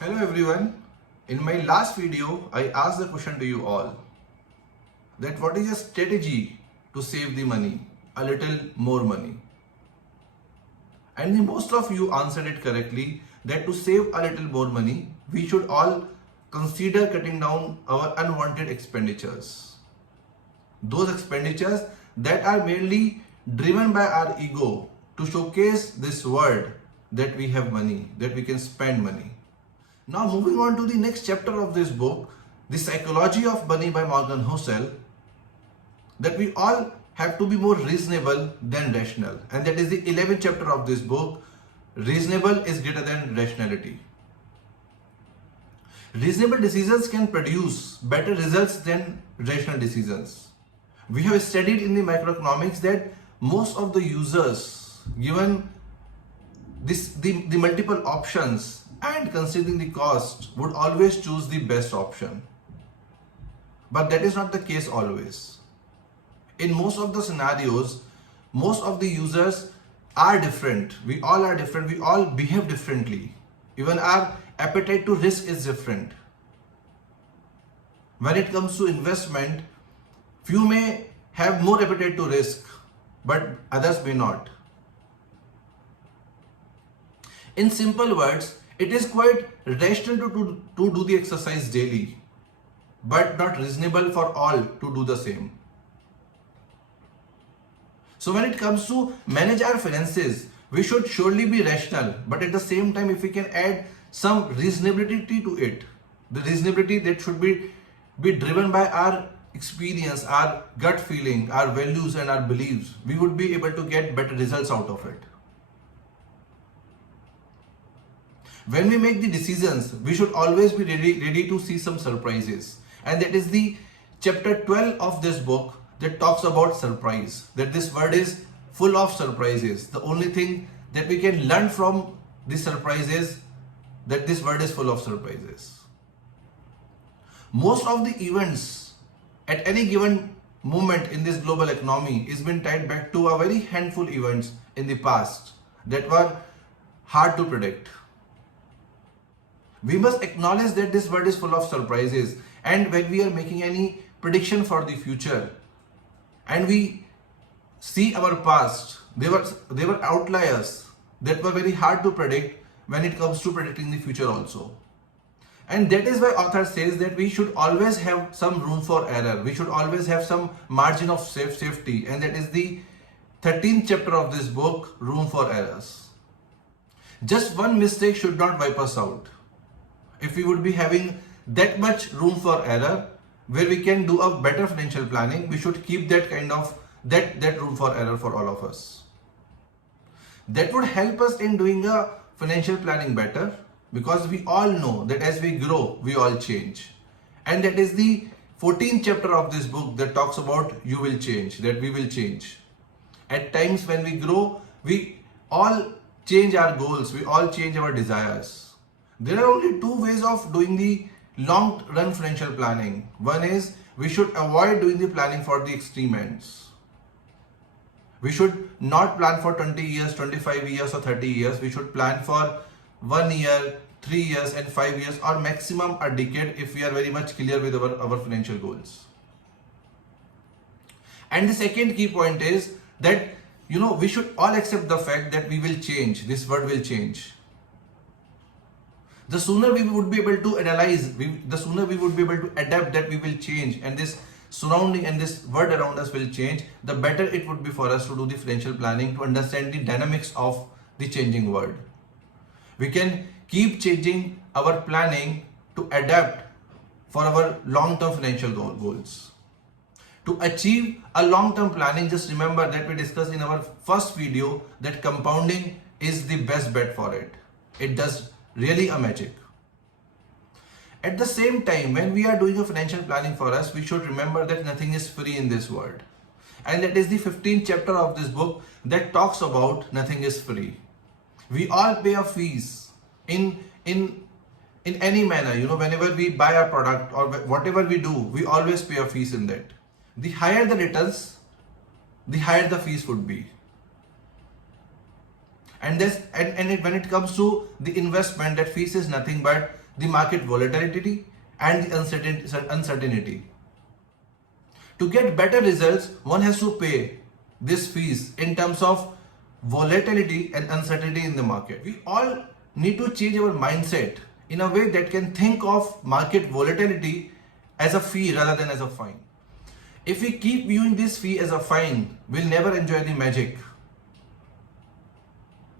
Hello everyone. In my last video, I asked the question to you all that what is your strategy to save the money, a little more money? And most of you answered it correctly that to save a little more money, we should all consider cutting down our unwanted expenditures. Those expenditures that are mainly driven by our ego to showcase this world that we have money, that we can spend money. Now moving on to the next chapter of this book, The Psychology of Money by Morgan Housel, that we all have to be more reasonable than rational. And that is the 11th chapter of this book, Reasonable is greater than rationality. Reasonable decisions can produce better results than rational decisions. We have studied in the microeconomics that most of the users, given the multiple options and considering the cost, would always choose the best option. But that is not the case always. In most of the scenarios, most of the users are different. We all are different. We all behave differently. Even our appetite to risk is different. When it comes to investment, few may have more appetite to risk, but others may not. In simple words, it is quite rational to do the exercise daily, but not reasonable for all to do the same. So when it comes to manage our finances, we should surely be rational, but at the same time, if we can add some reasonability to it, the reasonability that should be driven by our experience, our gut feeling, our values and our beliefs, we would be able to get better results out of it. When we make the decisions, we should always be ready to see some surprises. And that is the chapter 12 of this book that talks about surprise. That this world is full of surprises. The only thing that we can learn from the surprises, that this world is full of surprises. Most of the events at any given moment in this global economy is been tied back to a very handful events in the past that were hard to predict. We must acknowledge that this world is full of surprises, and when we are making any prediction for the future and we see our past, they were outliers that were very hard to predict when it comes to predicting the future also. And that is why author says that we should always have some room for error. We should always have some margin of safety, and that is the 13th chapter of this book, Room for Errors. Just one mistake should not wipe us out. If we would be having that much room for error where we can do a better financial planning, we should keep that kind of that room for error for all of us. That would help us in doing a financial planning better, because we all know that as we grow, we all change. And that is the 14th chapter of this book that talks about you will change, that we will change. At times when we grow, we all change our goals, we all change our desires. There are only two ways of doing the long run financial planning. One is we should avoid doing the planning for the extreme ends. We should not plan for 20 years, 25 years or 30 years. We should plan for 1 year, 3 years and 5 years, or maximum a decade if we are very much clear with our financial goals. And the second key point is that we should all accept the fact that we will change, this world will change. The sooner we would be able to analyze, the sooner we would be able to adapt that we will change and this surrounding and this world around us will change, the better it would be for us to do the financial planning, to understand the dynamics of the changing world. We can keep changing our planning to adapt for our long-term financial goals. To achieve a long-term planning, just remember that we discussed in our first video that compounding is the best bet for it. It does really a magic. At the same time, when we are doing a financial planning for us, we should remember that nothing is free in this world. And that is the 15th chapter of this book that talks about nothing is free. We all pay a fees in any manner. Whenever we buy a product or whatever we do, we always pay a fees in that. The higher the returns, the higher the fees would be. And when it comes to the investment, that fees is nothing but the market volatility and the uncertainty. To get better results, one has to pay these fees in terms of volatility and uncertainty in the market. We all need to change our mindset in a way that can think of market volatility as a fee rather than as a fine. If we keep viewing this fee as a fine, we'll never enjoy the magic.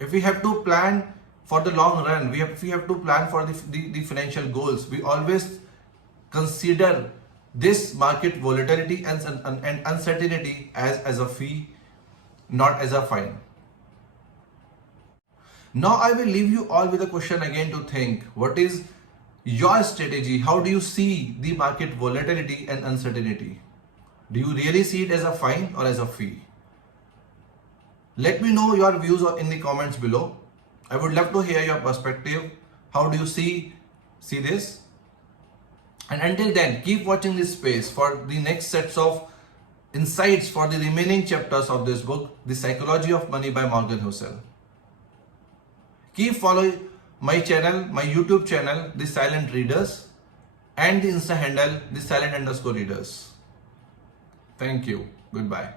If we have to plan for the long run, if we have to plan for the financial goals, we always consider this market volatility and uncertainty as a fee, not as a fine. Now I will leave you all with a question again to think. What is your strategy? How do you see the market volatility and uncertainty? Do you really see it as a fine or as a fee? Let me know your views in the comments below. I would love to hear your perspective. How do you see this? And until then, keep watching this space for the next sets of insights for the remaining chapters of this book, The Psychology of Money by Morgan Housel. Keep following my channel, my YouTube channel, The Silent Readers, and the Insta handle, The Silent_Readers. Thank you. Goodbye.